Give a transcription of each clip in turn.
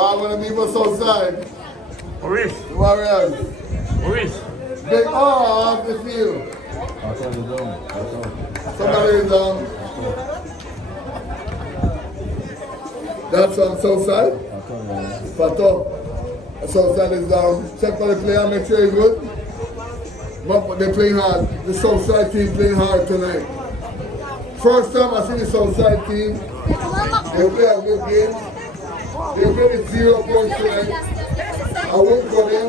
I'm going to meet us outside. Maurice. The Warriors. Maurice. Big off the field. Somebody is down. That's on Southside. Fato. Southside is down. Check for the player, make sure he's good. But they're playing hard. The Southside team playing hard tonight. First time I see the Southside team, they play a good game. They play with 0 points tonight. I won't for them.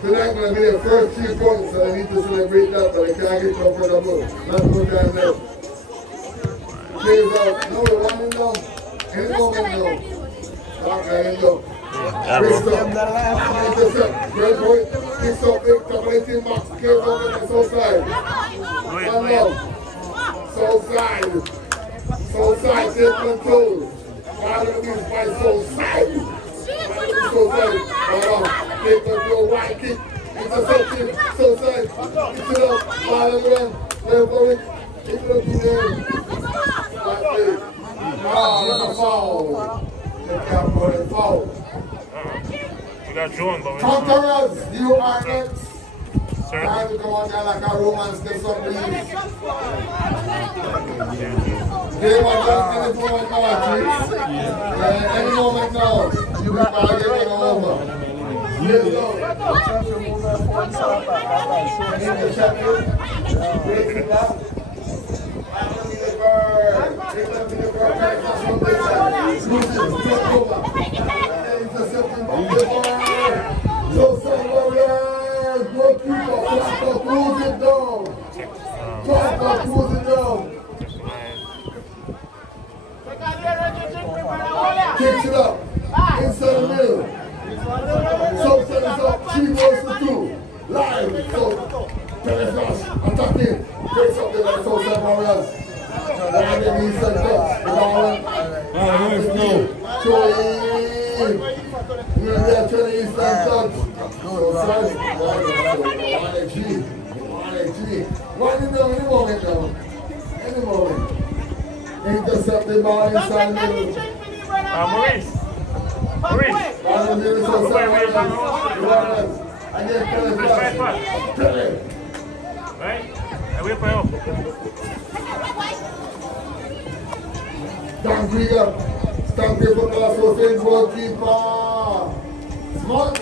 Tonight going to be their first 3 points, so I need to celebrate that, but I can't get comfortable. Not good time now. Plays out. No, we're running down. Any moment now. Okay, look. Intercept. Great point. Kicks up big. Top 18 box. Came over to the Southside. One love. Southside. Southside take control. All of these by Southside. Southside. Take control. Wide kick. Intercepted. Southside. Pick it up. Ball on the run. They're going. Pick it up in there. That's it. That's a foul. They can't put it foul. We got John, but Conquerors, you are next. Sir? Time to come on there like a romance, get some please. They want just any moment now, please. Any moment now. You can buy it over. Yes, Lord. Break it up. Southside Warriors, goalkeeper, Flacco, close it down. Flacco, close it down. Kicks it up, inside the middle. Southside is up, 3 goals to 2. Live, so, Teleslash, attacking. Takes up the right Southside Warriors. And then he said that. The ball, throw in. We're at 20 Eastern touch. One in down, any moment down. Any moment. Intercept the ball inside the middle. Maurice. Maurice. Ball in the middle, Southside. And then Pele. Right? I wait for you. Dan Krieger. Stand here for the last goalkeeper. Smart.